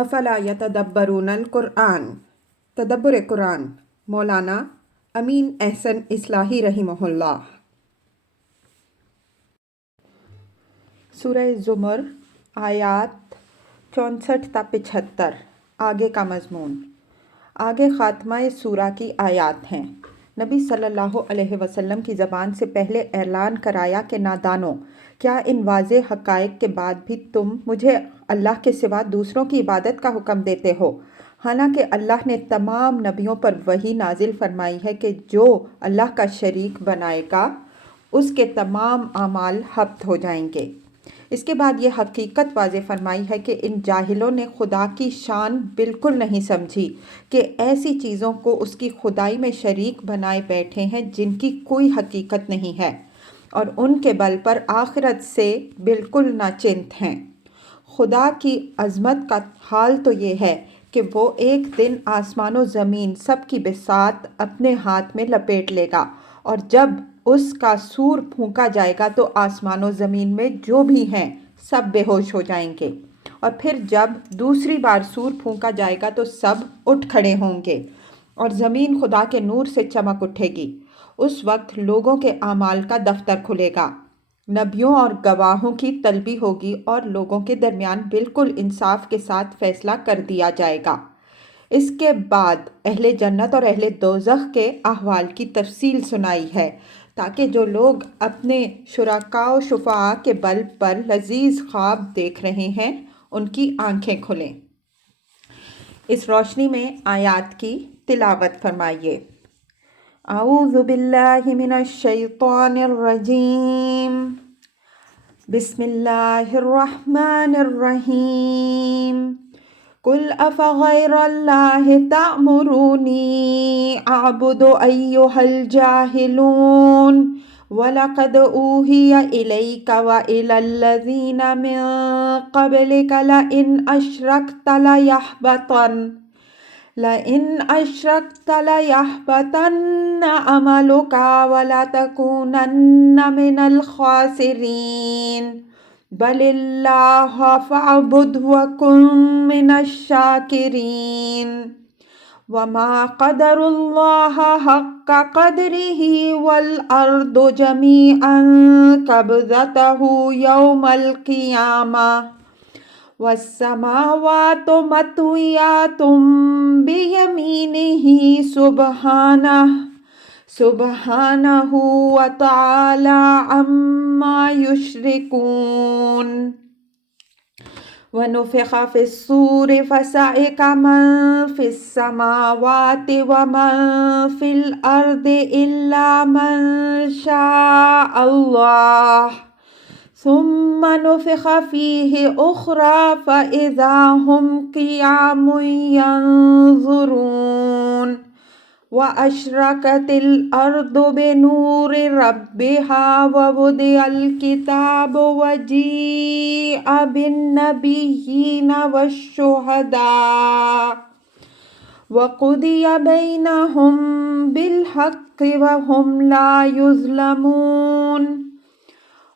افلا یتدبرون القرآن، تدبر قرآن، مولانا امین احسن اصلاحی رحمہ اللہ۔ سورہ زمر آیات 64 تا 75۔ آگے کا مضمون، آگے خاتمہ سورہ کی آیات ہیں۔ نبی صلی اللہ علیہ وسلم کی زبان سے پہلے اعلان کرایا کہ نادانو، کیا ان واضح حقائق کے بعد بھی تم مجھے اللہ کے سوا دوسروں کی عبادت کا حکم دیتے ہو؟ حالانکہ اللہ نے تمام نبیوں پر وحی نازل فرمائی ہے کہ جو اللہ کا شریک بنائے گا اس کے تمام اعمال حبط ہو جائیں گے۔ اس کے بعد یہ حقیقت واضح فرمائی ہے کہ ان جاہلوں نے خدا کی شان بالکل نہیں سمجھی کہ ایسی چیزوں کو اس کی خدائی میں شریک بنائے بیٹھے ہیں جن کی کوئی حقیقت نہیں ہے، اور ان کے بل پر آخرت سے بالکل ناچنت ہیں۔ خدا کی عظمت کا حال تو یہ ہے کہ وہ ایک دن آسمان و زمین سب کی بساط اپنے ہاتھ میں لپیٹ لے گا، اور جب اس کا سور پھونکا جائے گا تو آسمان و زمین میں جو بھی ہیں سب بے ہوش ہو جائیں گے، اور پھر جب دوسری بار سور پھونکا جائے گا تو سب اٹھ کھڑے ہوں گے، اور زمین خدا کے نور سے چمک اٹھے گی۔ اس وقت لوگوں کے اعمال کا دفتر کھلے گا، نبیوں اور گواہوں کی طلبی ہوگی، اور لوگوں کے درمیان بالکل انصاف کے ساتھ فیصلہ کر دیا جائے گا۔ اس کے بعد اہل جنت اور اہل دوزخ کے احوال کی تفصیل سنائی ہے، تاکہ جو لوگ اپنے شرکاء و شفعاء کے بل پر لذیذ خواب دیکھ رہے ہیں ان کی آنکھیں کھلیں۔ اس روشنی میں آیات کی تلاوت فرمائیے۔ اعوذ باللہ من الشیطان الرجیم، بسم اللہ الرحمن الرحیم۔ قل افغیر اللہ تأمرونی اعبد ایہا الجاہلون، وَلَقَدْ أُوحِيَ إِلَيْكَ وَإِلَى الَّذِينَ مِن قَبْلِكَ لَئِنْ أَشْرَكْتَ لَيَحْبَطَنَّ عَمَلُكَ وَلَتَكُونَنَّ مِنَ الْخَاسِرِينَ بَلِ اللَّهَ فَاعْبُدْ وَكُن مِّنَ الشَّاكِرِينَ۔ وَمَا قَدَرُوا اللَّهَ حَقَّ قَدْرِهِ وَالْأَرْضُ جَمِيعًا قَبْضَتُهُ يَوْمَ الْقِيَامَةِ وَالسَّمَاوَاتُ مَطْوِيَّاتٌ بِيَمِينِهِ سُبْحَانَهُ وَتَعَالَى عَمَّا يُشْرِكُونَ۔ وَنُفِخَ فِي الصُّورِ فَصَعِقَ مَن فِي السَّمَاوَاتِ وَمَن فِي الْأَرْضِ إِلَّا مَن شَاءَ اللَّهُ، ثُمَّ نُفِخَ فِيهِ أُخْرَىٰ فَإِذَا هُمْ قِيَامٌ يَنظُرُونَ۔ وَأَشْرَقَتِ الْأَرْضُ بِنُورِ رَبِّهَا وَوُضِعَ الْكِتَابُ وَجِيءَ بِالنَّبِيِّينَ وَالشُّهَدَاءِ وَقُضِيَ بَيْنَهُم بِالْحَقِّ وَهُمْ لَا يُظْلَمُونَ۔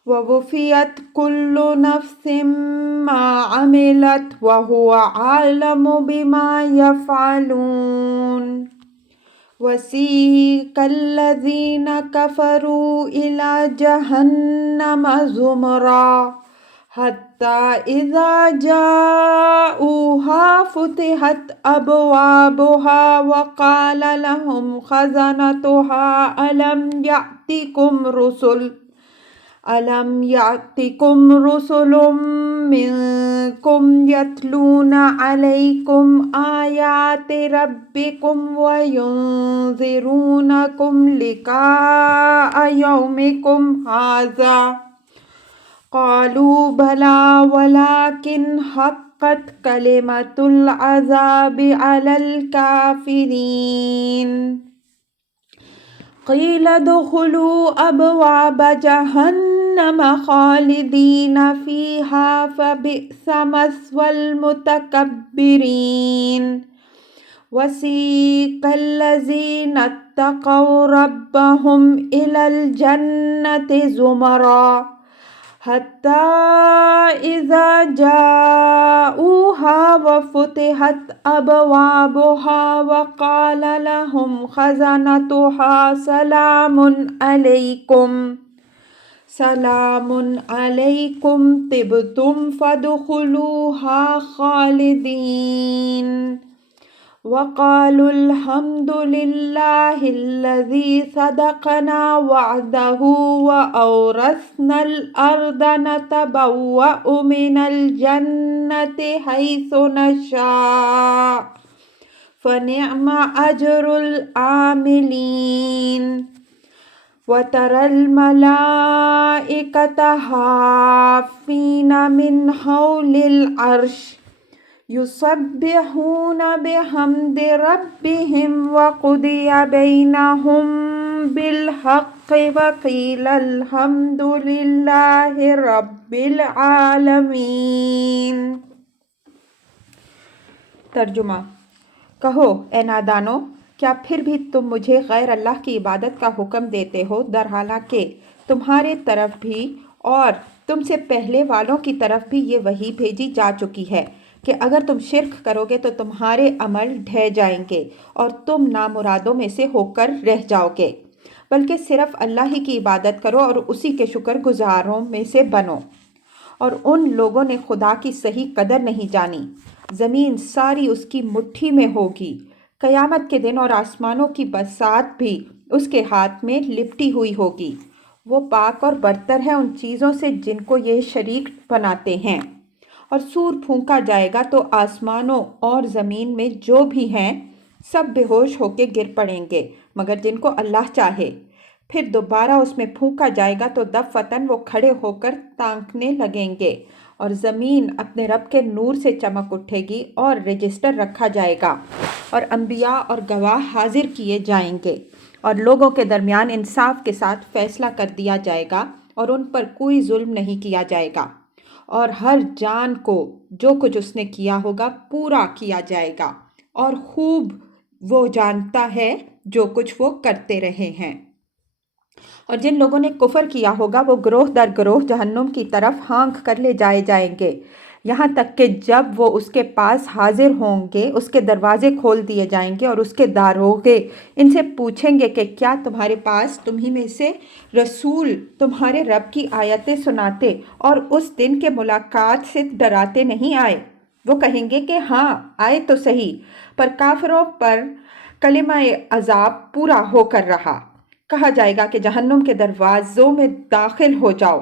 وَوُفِّيَتْ كُلُّ نَفْسٍ مَّا عَمِلَتْ وَهُوَ أَعْلَمُ بِمَا يَفْعَلُونَ۔ وَسِيقَ الَّذِينَ كَفَرُوا إِلَىٰ جَهَنَّمَ زُمَرًا حَتَّىٰ إِذَا جَاءُوهَا فُتِحَتْ أَبْوَابُهَا وَقَالَ لَهُمْ خَزَنَتُهَا أَلَمْ يَأْتِكُمْ رُسُلٌ مِّنكُمْ يَتْلُونَ عَلَيْكُمْ آيَاتِ رَبِّكُمْ وَيُنذِرُونَكُمْ لِقَاءَ يَوْمِكُمْ هَٰذَا؟ قَالُوا بَلَىٰ وَلَٰكِنْ حَقَّتْ كَلِمَةُ الْعَذَابِ عَلَى الْكَافِرِينَ۔ قِيلَ ادْخُلُوا أَبْوَابَ جَهَنَّمَ خَالِدِينَ فِيهَا فَبِئْسَ مَثْوَى الْمُتَكَبِّرِينَ۔ وَسِيقَ الَّذِينَ اتَّقَوْا رَبَّهُمْ إِلَى الْجَنَّةِ زُمَرًا حتى إذا جاءوها وفتحت أبوابها وقال لهم خزنتها سلام عليكم طبتم فادخلوها خالدين وقالوا الحمد لله الذي صدقنا وعده وأورثنا الأرض نتبوأ من الجنة حيث نشاء فنعم أجر العاملين وترى الملائكة حافين من حول العرش يسبحون بحمد ربهم وقضي بينهم بالحق وقيل الحمد لله رب العالمين۔ ترجمہ: کہو اے نادانو، کیا پھر بھی تم مجھے غیر اللہ کی عبادت کا حکم دیتے ہو، درحالانکہ تمہارے طرف بھی اور تم سے پہلے والوں کی طرف بھی یہ وحی بھیجی جا چکی ہے کہ اگر تم شرک کرو گے تو تمہارے عمل ڈھہ جائیں گے اور تم نامرادوں میں سے ہو کر رہ جاؤ گے، بلکہ صرف اللہ ہی کی عبادت کرو اور اسی کے شکر گزاروں میں سے بنو۔ اور ان لوگوں نے خدا کی صحیح قدر نہیں جانی۔ زمین ساری اس کی مٹھی میں ہوگی قیامت کے دن، اور آسمانوں کی بساط بھی اس کے ہاتھ میں لپٹی ہوئی ہوگی۔ وہ پاک اور برتر ہے ان چیزوں سے جن کو یہ شریک بناتے ہیں۔ اور سور پھونکا جائے گا تو آسمانوں اور زمین میں جو بھی ہیں سب بے ہوش ہو کے گر پڑیں گے مگر جن کو اللہ چاہے۔ پھر دوبارہ اس میں پھونکا جائے گا تو دفعتاً وہ کھڑے ہو کر تانکنے لگیں گے، اور زمین اپنے رب کے نور سے چمک اٹھے گی اور رجسٹر رکھا جائے گا اور انبیاء اور گواہ حاضر کیے جائیں گے، اور لوگوں کے درمیان انصاف کے ساتھ فیصلہ کر دیا جائے گا اور ان پر کوئی ظلم نہیں کیا جائے گا، اور ہر جان کو جو کچھ اس نے کیا ہوگا پورا کیا جائے گا، اور خوب وہ جانتا ہے جو کچھ وہ کرتے رہے ہیں۔ اور جن لوگوں نے کفر کیا ہوگا وہ گروہ در گروہ جہنم کی طرف ہانک کر لے جائے جائیں گے، یہاں تک کہ جب وہ اس کے پاس حاضر ہوں گے اس کے دروازے کھول دیے جائیں گے اور اس کے داروغے ان سے پوچھیں گے کہ کیا تمہارے پاس تمہیں میں سے رسول تمہارے رب کی آیتیں سناتے اور اس دن کے ملاقات سے ڈراتے نہیں آئے؟ وہ کہیں گے کہ ہاں آئے تو صحیح، پر کافروں پر کلمہ عذاب پورا ہو کر رہا۔ کہا جائے گا کہ جہنم کے دروازوں میں داخل ہو جاؤ،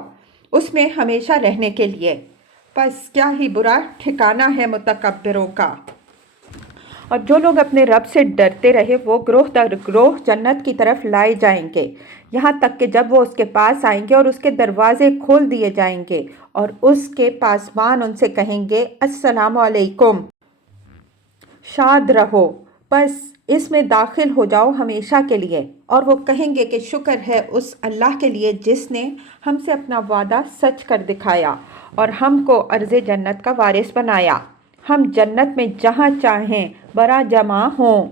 اس میں ہمیشہ رہنے کے لیے، پس کیا ہی برا ٹھکانہ ہے متکبروں کا۔ اور جو لوگ اپنے رب سے ڈرتے رہے وہ گروہ در گروہ جنت کی طرف لائے جائیں گے، یہاں تک کہ جب وہ اس کے پاس آئیں گے اور اس کے دروازے کھول دیے جائیں گے اور اس کے پاسبان ان سے کہیں گے السلام علیکم، شاد رہو، بس اس میں داخل ہو جاؤ ہمیشہ کے لیے۔ اور وہ کہیں گے کہ شکر ہے اس اللہ کے لیے جس نے ہم سے اپنا وعدہ سچ کر دکھایا اور ہم کو ارض جنت کا وارث بنایا، ہم جنت میں جہاں چاہیں برا جمع ہوں،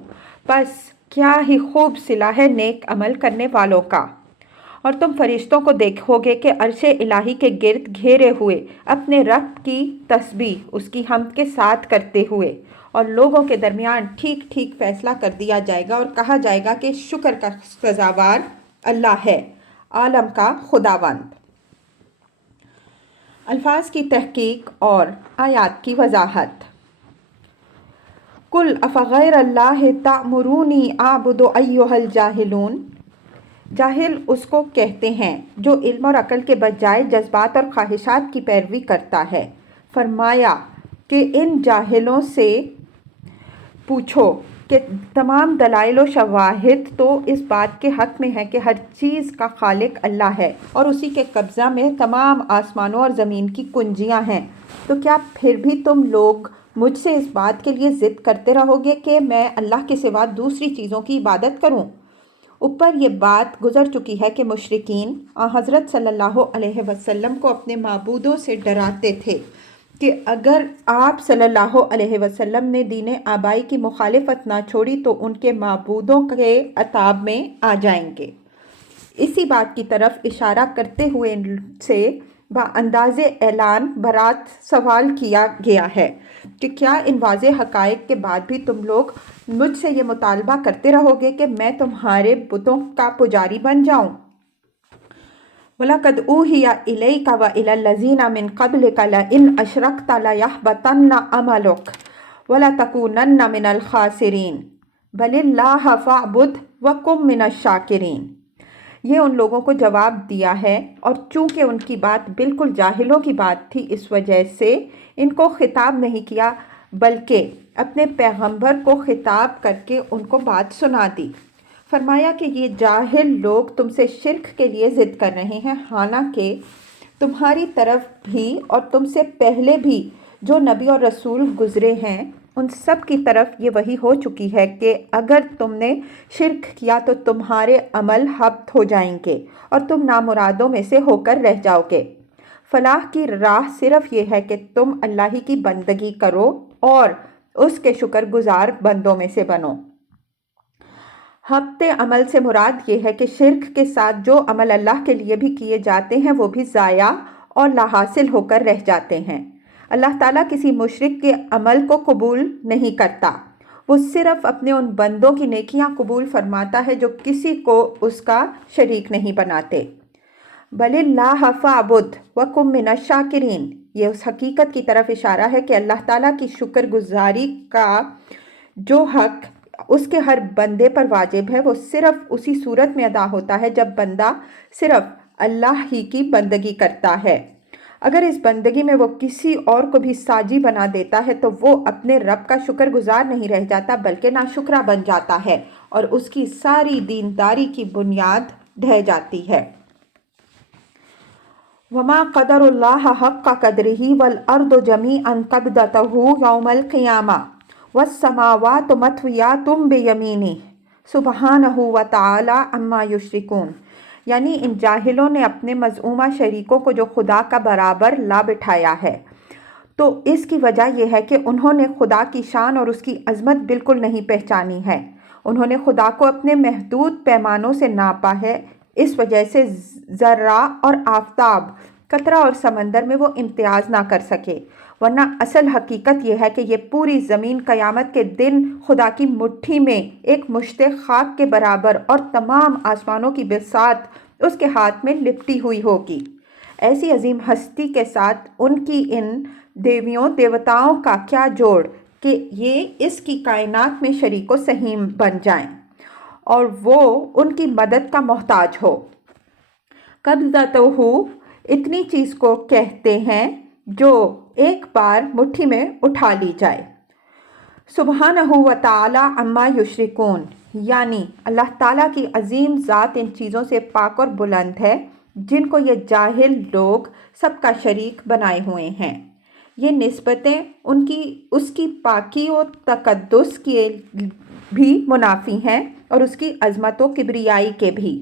بس کیا ہی خوب صلہ ہے نیک عمل کرنے والوں کا۔ اور تم فرشتوں کو دیکھو گے کہ عرش الہی کے گرد گھیرے ہوئے اپنے رب کی تسبیح اس کی حمد کے ساتھ کرتے ہوئے، اور لوگوں کے درمیان ٹھیک ٹھیک فیصلہ کر دیا جائے گا اور کہا جائے گا کہ شکر کا سزاوار اللہ ہے، عالم کا خداوند۔ الفاظ کی تحقیق اور آیات کی وضاحت۔ قُلْ أَفَغَيْرَ اللَّهِ تَأْمُرُونِي أَعْبُدُ أَيُّهَا الْجَاهِلُونَ۔ جاہل اس کو کہتے ہیں جو علم اور عقل کے بجائے جذبات اور خواہشات کی پیروی کرتا ہے۔ فرمایا کہ ان جاہلوں سے پوچھو کہ تمام دلائل و شواہد تو اس بات کے حق میں ہے کہ ہر چیز کا خالق اللہ ہے اور اسی کے قبضہ میں تمام آسمانوں اور زمین کی کنجیاں ہیں، تو کیا پھر بھی تم لوگ مجھ سے اس بات کے لیے ضد کرتے رہو گے کہ میں اللہ کے سوا دوسری چیزوں کی عبادت کروں؟ اوپر یہ بات گزر چکی ہے کہ مشرکین حضرت صلی اللہ علیہ وسلم کو اپنے معبودوں سے ڈراتے تھے کہ اگر آپ صلی اللہ علیہ وسلم نے دین آبائی کی مخالفت نہ چھوڑی تو ان کے معبودوں کے عتاب میں آ جائیں گے۔ اسی بات کی طرف اشارہ کرتے ہوئے ان سے بانداز اعلان برات سوال کیا گیا ہے کہ کیا ان واضح حقائق کے بعد بھی تم لوگ مجھ سے یہ مطالبہ کرتے رہو گے کہ میں تمہارے بتوں کا پجاری بن جاؤں؟ وَلَقَدْ أُوحِيَ إِلَيْكَ وَإِلَى الَّذِينَ مِن قَبْلِكَ لَئِنْ أَشْرَكْتَ لَيَحْبَطَنَّ عَمَلُكَ وَلَتَكُونَنَّ مِنَ الْخَاسِرِينَ بَلِ اللَّهَ فَاعْبُدْ وَكُن مِنَ الشَّاكِرِينَ۔ یہ ان لوگوں کو جواب دیا ہے، اور چونکہ ان کی بات بالکل جاہلوں کی بات تھی اس وجہ سے ان کو خطاب نہیں کیا، بلکہ اپنے پیغمبر کو خطاب کر کے ان کو بات سنا دی۔ فرمایا کہ یہ جاہل لوگ تم سے شرک کے لیے ضد کر رہے ہیں، حالانکہ تمہاری طرف بھی اور تم سے پہلے بھی جو نبی اور رسول گزرے ہیں ان سب کی طرف یہ وحی ہو چکی ہے کہ اگر تم نے شرک کیا تو تمہارے عمل حبط ہو جائیں گے اور تم نامرادوں میں سے ہو کر رہ جاؤ گے۔ فلاح کی راہ صرف یہ ہے کہ تم اللہ ہی کی بندگی کرو اور اس کے شکر گزار بندوں میں سے بنو۔ حبط عمل سے مراد یہ ہے کہ شرک کے ساتھ جو عمل اللہ کے لیے بھی کیے جاتے ہیں وہ بھی ضائع اور لا حاصل ہو کر رہ جاتے ہیں۔ اللہ تعالیٰ کسی مشرک کے عمل کو قبول نہیں کرتا، وہ صرف اپنے ان بندوں کی نیکیاں قبول فرماتا ہے جو کسی کو اس کا شریک نہیں بناتے۔ بَلِ اللَّهَ فَاعْبُدْ وَكُن مِنَ الشَّاكِرِينَ، یہ اس حقیقت کی طرف اشارہ ہے کہ اللہ تعالیٰ کی شکر گزاری کا جو حق اس کے ہر بندے پر واجب ہے وہ صرف اسی صورت میں ادا ہوتا ہے جب بندہ صرف اللہ ہی کی بندگی کرتا ہے۔ اگر اس بندگی میں وہ کسی اور کو بھی ساجی بنا دیتا ہے تو وہ اپنے رب کا شکر گزار نہیں رہ جاتا بلکہ ناشکرا بن جاتا ہے اور اس کی ساری دینداری کی بنیاد ڈھہ جاتی ہے۔ وَمَا قَدَرُ اللَّهَ حَقَّ قَدْرِهِ وَالْأَرْضُ جَمِيعًا قَبْضَتُهُ يَوْمَ الْقِيَامَةِ وَالسَّمَاوَاتُ مَطْوِيَّاتٌ بِيَمِينِهِ سُبْحَانَهُ وَتَعَالَىٰ عَمَّا يُشْرِكُونَ، یعنی ان جاہلوں نے اپنے مزعومہ شریکوں کو جو خدا کا برابر لا بٹھایا ہے، تو اس کی وجہ یہ ہے کہ انہوں نے خدا کی شان اور اس کی عظمت بالکل نہیں پہچانی ہے۔ انہوں نے خدا کو اپنے محدود پیمانوں سے ناپا ہے، اس وجہ سے ذرہ اور آفتاب، قطرہ اور سمندر میں وہ امتیاز نہ کر سکے، ورنہ اصل حقیقت یہ ہے کہ یہ پوری زمین قیامت کے دن خدا کی مٹھی میں ایک مشت خاک کے برابر اور تمام آسمانوں کی بساط اس کے ہاتھ میں لپٹی ہوئی ہوگی۔ ایسی عظیم ہستی کے ساتھ ان کی ان دیویوں دیوتاؤں کا کیا جوڑ کہ یہ اس کی کائنات میں شریک و سہیم بن جائیں اور وہ ان کی مدد کا محتاج ہو۔ قبضتہ اتنی چیز کو کہتے ہیں جو ایک بار مٹھی میں اٹھا لی جائے۔ سبحانہ وتعالی عما یشرکون، یعنی اللہ تعالیٰ کی عظیم ذات ان چیزوں سے پاک اور بلند ہے جن کو یہ جاہل لوگ سب کا شریک بنائے ہوئے ہیں۔ یہ نسبتیں اس کی پاکی و تقدس کے بھی منافی ہیں اور اس کی عظمت و کبریائی کے بھی۔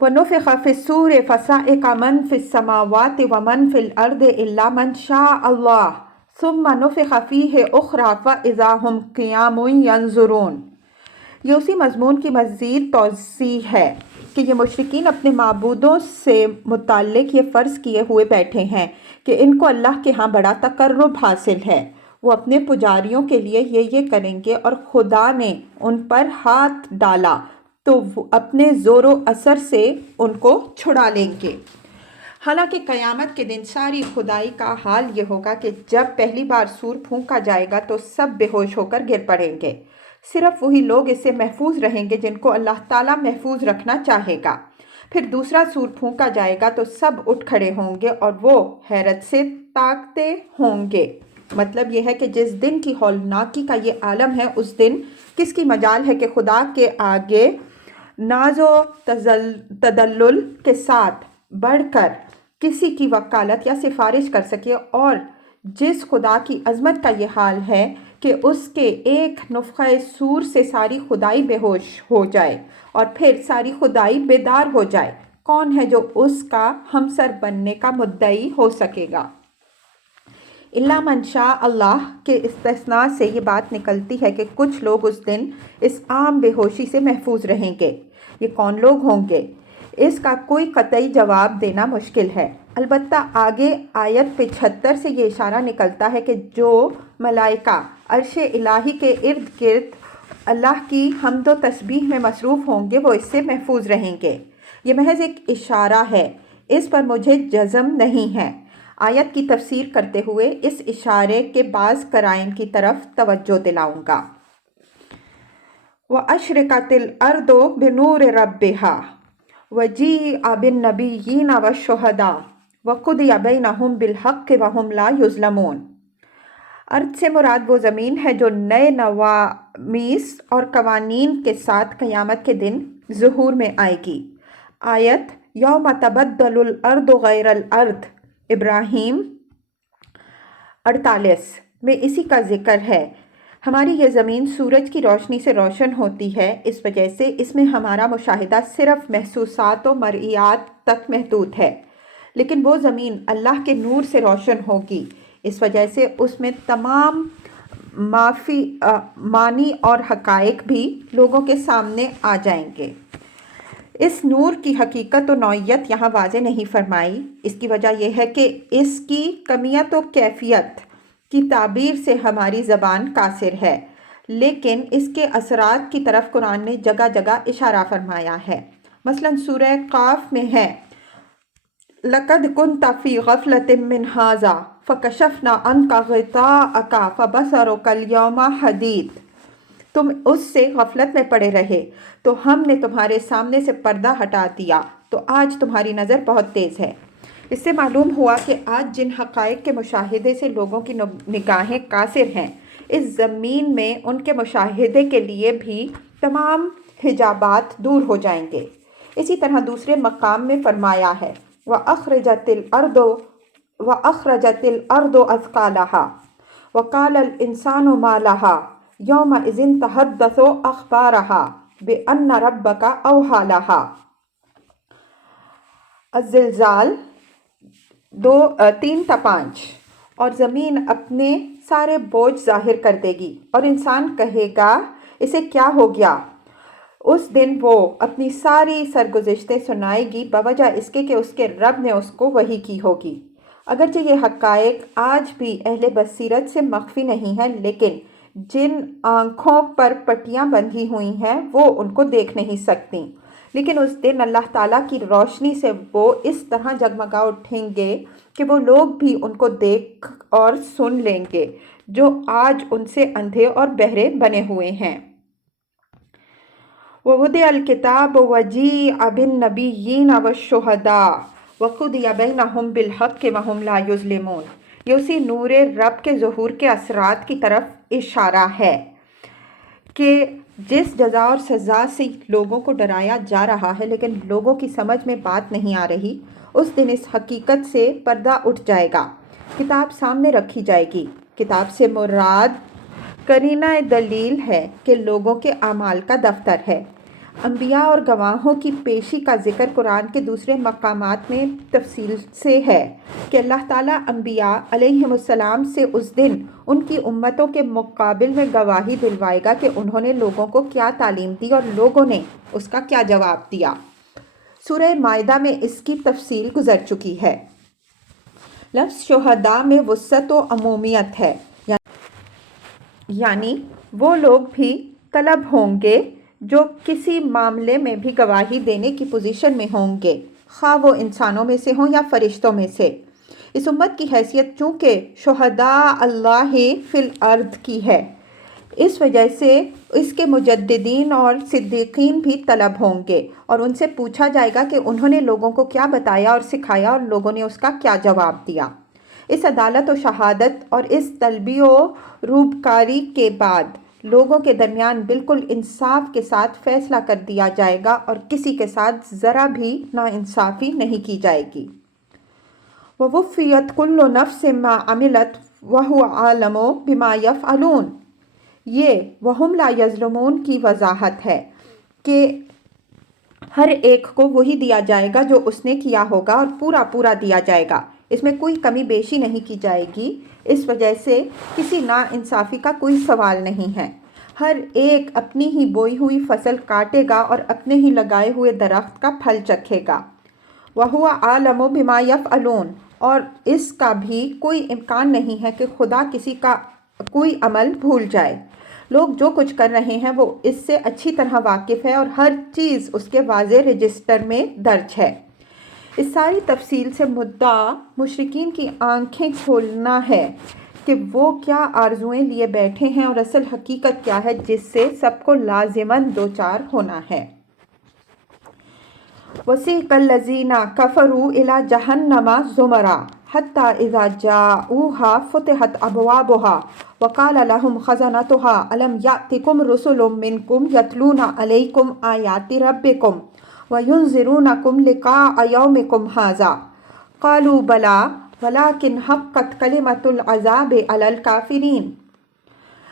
وَنُفِخَ فِي الصُّورِ فَصَعِقَ مَن فِي السَّمَاوَاتِ وَمَن فِي الْأَرْضِ إِلَّا مَن شَاءَ اللَّهُ ثُمَّ نُفِخَ فِيهِ أُخْرَىٰ فَإِذَا هُمْ قِيَامٌ يَنظُرُونَ۔ یہ اسی مضمون کی مزید توضیح ہے کہ یہ مشرکین اپنے معبودوں سے متعلق یہ فرض کیے ہوئے بیٹھے ہیں کہ ان کو اللہ کے ہاں بڑا تقرب حاصل ہے، وہ اپنے پجاریوں کے لیے یہ کریں گے اور خدا نے ان پر ہاتھ ڈالا تو وہ اپنے زور و اثر سے ان کو چھڑا لیں گے۔ حالانکہ قیامت کے دن ساری خدائی کا حال یہ ہوگا کہ جب پہلی بار سور پھونکا جائے گا تو سب بے ہوش ہو کر گر پڑیں گے، صرف وہی لوگ اس سے محفوظ رہیں گے جن کو اللہ تعالیٰ محفوظ رکھنا چاہے گا۔ پھر دوسرا سور پھونکا جائے گا تو سب اٹھ کھڑے ہوں گے اور وہ حیرت سے تاکتے ہوں گے۔ مطلب یہ ہے کہ جس دن کی ہولناکی کا یہ عالم ہے اس دن کس کی مجال ہے کہ خدا کے آگے ناز و تدلل کے ساتھ بڑھ کر کسی کی وکالت یا سفارش کر سکے، اور جس خدا کی عظمت کا یہ حال ہے کہ اس کے ایک نفخہ صور سے ساری خدائی بے ہوش ہو جائے اور پھر ساری خدائی بیدار ہو جائے، کون ہے جو اس کا ہمسر بننے کا مدعی ہو سکے گا؟ الا من شاء اللہ کے استثناء سے یہ بات نکلتی ہے کہ کچھ لوگ اس دن اس عام بے ہوشی سے محفوظ رہیں گے۔ یہ کون لوگ ہوں گے؟ اس کا کوئی قطعی جواب دینا مشکل ہے۔ البتہ آگے آیت 75 سے یہ اشارہ نکلتا ہے کہ جو ملائکہ عرش الہی کے ارد گرد اللہ کی حمد و تسبیح میں مصروف ہوں گے وہ اس سے محفوظ رہیں گے۔ یہ محض ایک اشارہ ہے، اس پر مجھے جزم نہیں ہے۔ آیت کی تفسیر کرتے ہوئے اس اشارے کے بعض قرائن کی طرف توجہ دلاؤں گا۔ وَأَشْرِقَتِ الْأَرْضُ بِنُورِ رَبِّهَا وَجِيءَ بِالنَّبِيِّينَ وَالشُّهَدَاءِ وَقُضِيَ بَيْنَهُم بِالْحَقِّ وَهُمْ لَا يُظْلَمُونَ۔ ارض سے مراد وہ زمین ہے جو نئے نوامیس اور قوانین کے ساتھ قیامت کے دن ظہور میں آئے گی۔ آیت یوم تبدل الارض غیر الارض ابراہیم 48 میں اسی کا ذکر ہے۔ ہماری یہ زمین سورج کی روشنی سے روشن ہوتی ہے، اس وجہ سے اس میں ہمارا مشاہدہ صرف محسوسات و مرئیات تک محدود ہے، لیکن وہ زمین اللہ کے نور سے روشن ہوگی، اس وجہ سے اس میں تمام معنی اور حقائق بھی لوگوں کے سامنے آ جائیں گے۔ اس نور کی حقیقت و نوعیت یہاں واضح نہیں فرمائی۔ اس کی وجہ یہ ہے کہ اس کی کمیت و کیفیت کی تعبیر سے ہماری زبان قاصر ہے، لیکن اس کے اثرات کی طرف قرآن نے جگہ جگہ اشارہ فرمایا ہے۔ مثلا سورہ قاف میں ہے لَقَدْ كُنْتَ فِي غَفْلَةٍ مِّنْ هَٰذَا فَكَشَفْنَا عَنْكَ غِطَاءَكَ فَبَصَرُكَ الْيَوْمَ حَدِيدٌ۔ تم اس سے غفلت میں پڑے رہے تو ہم نے تمہارے سامنے سے پردہ ہٹا دیا تو آج تمہاری نظر بہت تیز ہے۔ اس سے معلوم ہوا کہ آج جن حقائق کے مشاہدے سے لوگوں کی نگاہیں قاصر ہیں، اس زمین میں ان کے مشاہدے کے لیے بھی تمام حجابات دور ہو جائیں گے۔ اسی طرح دوسرے مقام میں فرمایا ہے وَأَخْرَجَتِ الْأَرْضُ أَثْقَالَهَا وَقَالَ الْإِنسَانُ مَا لَهَا يَوْمَئِذٍ تَحَدَّثُ أَخْبَارَهَا بِأَنَّ رَبَّكَ أَوْحَىٰ لَهَا۔ الزلزال 3-5۔ اور زمین اپنے سارے بوجھ ظاہر کر دے گی اور انسان کہے گا اسے کیا ہو گیا۔ اس دن وہ اپنی ساری سرگزشتیں سنائے گی بوجہ اس کے کہ اس کے رب نے اس کو وحی کی ہوگی۔ اگرچہ یہ حقائق آج بھی اہل بصیرت سے مخفی نہیں ہیں، لیکن جن آنکھوں پر پٹیاں بندھی ہوئی ہیں وہ ان کو دیکھ نہیں سکتی، لیکن اس دن اللہ تعالیٰ کی روشنی سے وہ اس طرح جگمگا اٹھیں گے کہ وہ لوگ بھی ان کو دیکھ اور سن لیں گے جو آج ان سے اندھے اور بہرے بنے ہوئے ہیں۔ وَوُضِعَ الْكِتَابُ وَجِيءَ بِالنَّبِيِّينَ وَالشُّهَدَاءِ وَقُضِيَ بَيْنَهُم بِالْحَقِّ وَهُمْ لَا يُظْلِمُونَ۔ یہ اسی نور رب کے ظہور کے اثرات کی طرف اشارہ ہے کہ جس جزا اور سزا سے لوگوں کو ڈرایا جا رہا ہے لیکن لوگوں کی سمجھ میں بات نہیں آ رہی، اس دن اس حقیقت سے پردہ اٹھ جائے گا، کتاب سامنے رکھی جائے گی۔ کتاب سے مراد قرینہ دلیل ہے کہ لوگوں کے اعمال کا دفتر ہے۔ انبیاء اور گواہوں کی پیشی کا ذکر قرآن کے دوسرے مقامات میں تفصیل سے ہے کہ اللہ تعالیٰ انبیاء علیہم السلام سے اس دن ان کی امتوں کے مقابل میں گواہی دلوائے گا کہ انہوں نے لوگوں کو کیا تعلیم دی اور لوگوں نے اس کا کیا جواب دیا۔ سورہ مائدہ میں اس کی تفصیل گزر چکی ہے۔ لفظ شہداء میں وسعت و عمومیت ہے، یعنی وہ لوگ بھی طلب ہوں گے جو کسی معاملے میں بھی گواہی دینے کی پوزیشن میں ہوں گے، خواہ وہ انسانوں میں سے ہوں یا فرشتوں میں سے۔ اس امت کی حیثیت چونکہ شہداء اللہ فی الارض کی ہے، اس وجہ سے اس کے مجددین اور صدیقین بھی طلب ہوں گے اور ان سے پوچھا جائے گا کہ انہوں نے لوگوں کو کیا بتایا اور سکھایا اور لوگوں نے اس کا کیا جواب دیا۔ اس عدالت و شہادت اور اس طلبی و روبکاری کے بعد لوگوں کے درمیان بالکل انصاف کے ساتھ فیصلہ کر دیا جائے گا اور کسی کے ساتھ ذرا بھی ناانصافی نہیں کی جائے گی۔ وَوُفِّيَتْ كُلُّ نَفْسٍ مَّا عَمِلَتْ وَهُوَ عَالِمٌ بِمَا يَفْعَلُونَ۔ یہ وَهُمْ لَا يَظْلِمُونَ کی وضاحت ہے کہ ہر ایک کو وہی دیا جائے گا جو اس نے کیا ہوگا اور پورا پورا دیا جائے گا، اس میں کوئی کمی بیشی نہیں کی جائے گی، اس وجہ سے کسی ناانصافی کا کوئی سوال نہیں ہے۔ ہر ایک اپنی ہی بوئی ہوئی فصل کاٹے گا اور اپنے ہی لگائے ہوئے درخت کا پھل چکھے گا۔ وَهُوَ أَعْلَمُ بِمَا يَفْعَلُونَ، اور اس کا بھی کوئی امکان نہیں ہے کہ خدا کسی کا کوئی عمل بھول جائے۔ لوگ جو کچھ کر رہے ہیں وہ اس سے اچھی طرح واقف ہے اور ہر چیز اس کے واضح رجسٹر میں درج ہے۔ اس ساری تفصیل سے مدعا مشرکین کی آنکھیں کھولنا ہے کہ وہ کیا آرزوئیں لیے بیٹھے ہیں اور اصل حقیقت کیا ہے جس سے سب کو لازماً دوچار ہونا ہے۔ وَسِيقَ الَّذِينَ كَفَرُوا إِلَى جَهَنَّمَ زُمَرًا حَتَّى إِذَا جَاءُوهَا فُتِحَتْ أَبْوَابُهَا وَقَالَ لَهُمْ خَزَنَتُهَا أَلَمْ يَأْتِكُمْ رُسُلٌ مِّنكُمْ يَتْلُونَ عَلَيْكُمْ آيَاتِ رَبِّكُمْ وَيُنذِرُونَكُمْ لِقَاءَ يَوْمِكُمْ هَٰذَا قَالُوا بَلَىٰ وَلَٰكِنْ حَقَّتْ كَلِمَةُ الْعَذَابِ عَلَى الْكَافِرِينَ۔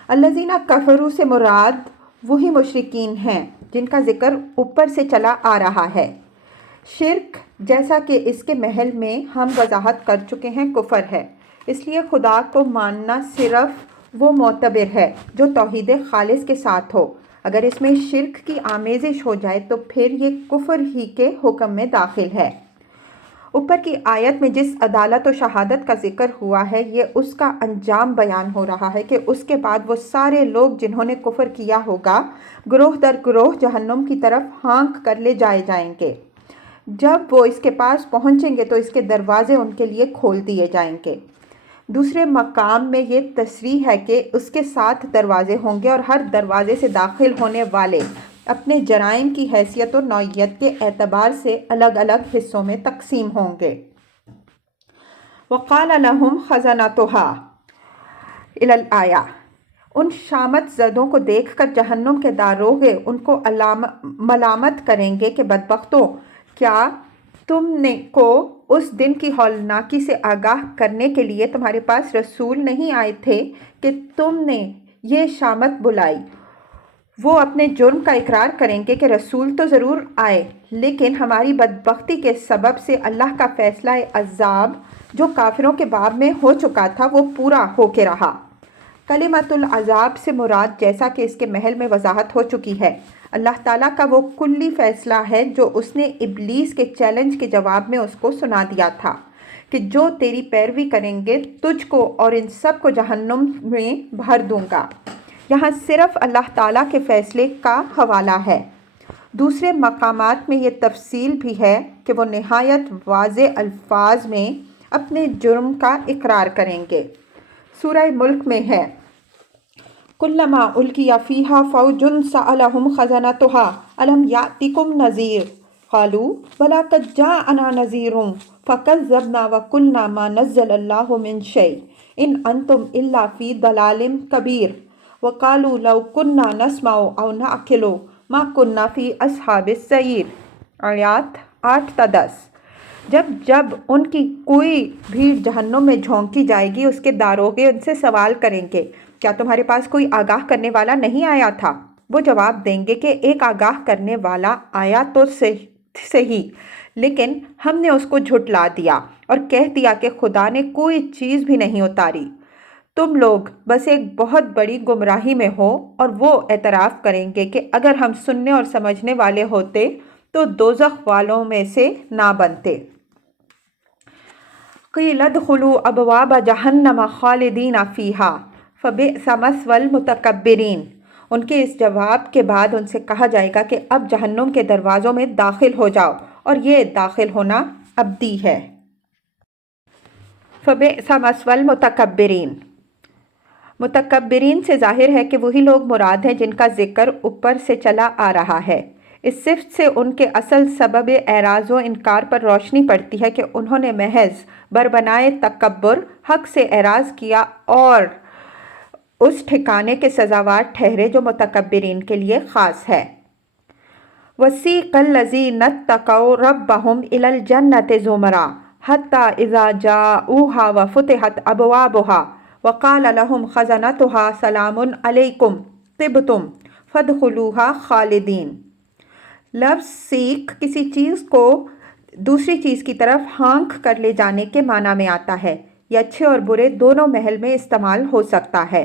الذین کفروا سے مراد وہی مشرکین ہیں جن کا ذکر اوپر سے چلا آ رہا ہے۔ شرک، جیسا کہ اس کے محل میں ہم وضاحت کر چکے ہیں، کفر ہے۔ اس لیے خدا کو ماننا صرف وہ معتبر ہے جو توحید خالص کے ساتھ ہو۔ اگر اس میں شرک کی آمیزش ہو جائے تو پھر یہ کفر ہی کے حکم میں داخل ہے۔ اوپر کی آیت میں جس عدالت و شہادت کا ذکر ہوا ہے یہ اس کا انجام بیان ہو رہا ہے کہ اس کے بعد وہ سارے لوگ جنہوں نے کفر کیا ہوگا گروہ در گروہ جہنم کی طرف ہانک کر لے جائے جائیں گے۔ جب وہ اس کے پاس پہنچیں گے تو اس کے دروازے ان کے لیے کھول دیے جائیں گے۔ دوسرے مقام میں یہ تصریح ہے کہ اس کے 7 دروازے ہوں گے اور ہر دروازے سے داخل ہونے والے اپنے جرائم کی حیثیت و نوعیت کے اعتبار سے الگ الگ حصوں میں تقسیم ہوں گے۔ وَقَالَ لَهُمْ خَزَنَتُهَا الآیہ، ان شامت زدوں کو دیکھ کر جہنم کے داروغے ان کو ملامت کریں گے کہ بدبختوں، کیا تم کو اس دن کی ہولناکی سے آگاہ کرنے کے لیے تمہارے پاس رسول نہیں آئے تھے کہ تم نے یہ شامت بلائی؟ وہ اپنے جرم کا اقرار کریں گے کہ رسول تو ضرور آئے، لیکن ہماری بدبختی کے سبب سے اللہ کا فیصلہ عذاب جو کافروں کے باب میں ہو چکا تھا وہ پورا ہو کے رہا۔ کلمۃ العذاب سے مراد، جیسا کہ اس کے محل میں وضاحت ہو چکی ہے، اللہ تعالیٰ کا وہ کلی فیصلہ ہے جو اس نے ابلیس کے چیلنج کے جواب میں اس کو سنا دیا تھا کہ جو تیری پیروی کریں گے تجھ کو اور ان سب کو جہنم میں بھر دوں گا۔ یہاں صرف اللہ تعالیٰ کے فیصلے کا حوالہ ہے۔ دوسرے مقامات میں یہ تفصیل بھی ہے کہ وہ نہایت واضح الفاظ میں اپنے جرم کا اقرار کریں گے۔ سورہ ملک میں ہے، کلما القی فیہا فوج سألہم خزنتہا الم یأتکم نذیر قالوا بلی قد جاءنا نذیر فکذبنا وقلنا ما نزل اللہ من شیء ان انتم الا فی ضلال کبیر وقالوا لو کنا نسمع او نعقل ما کنا فی اصحاب السعیر۔ آیات 8 تا 10۔ جب ان کی کوئی بھیڑ جہنم میں جھونکی جائے گی اس کے داروغے ان سے سوال کریں گے، کیا تمہارے پاس کوئی آگاہ کرنے والا نہیں آیا تھا؟ وہ جواب دیں گے کہ ایک آگاہ کرنے والا آیا تو صحیح، لیکن ہم نے اس کو جھٹلا دیا اور کہہ دیا کہ خدا نے کوئی چیز بھی نہیں اتاری۔ تم لوگ بس ایک بہت بڑی گمراہی میں ہو۔ اور وہ اعتراف کریں گے کہ اگر ہم سننے اور سمجھنے والے ہوتے تو دوزخ والوں میں سے نہ بنتے۔ قیل ادخلوا ابواب جہنم خالدین فیہا فبئس مثوی المتکبرین۔ ان کے اس جواب کے بعد ان سے کہا جائے گا کہ اب جہنم کے دروازوں میں داخل ہو جاؤ، اور یہ داخل ہونا ابدی ہے۔ فبئس مثوی المتکبرین، متکبرین سے ظاہر ہے کہ وہی لوگ مراد ہیں جن کا ذکر اوپر سے چلا آ رہا ہے۔ اس صفت سے ان کے اصل سبب اعراض و انکار پر روشنی پڑتی ہے کہ انہوں نے محض بربنائے تکبر حق سے اعراض کیا اور اس ٹھکانے کے سزاوار ٹھہرے جو متکبرین کے لیے خاص ہے۔ وَسِيقَ الَّذِينَ اتَّقَوْا رَبَّهُمْ إِلَى الْجَنَّةِ زُمَرًا حَتَّى إِذَا جَاءُوهَا وَفُتِحَتْ أَبْوَابُهَا وَقَالَ لَهُمْ خَزَنَتُهَا سَلَامٌ عَلَيْكُمْ طِبْتُمْ فَادْخُلُوهَا خَالِدِينَ۔ لفظ سیکھ کسی چیز کو دوسری چیز کی طرف ہانک کر لے جانے کے معنی میں آتا ہے۔ یہ اچھے اور برے دونوں محل میں استعمال ہو سکتا ہے۔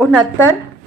69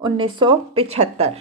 1975।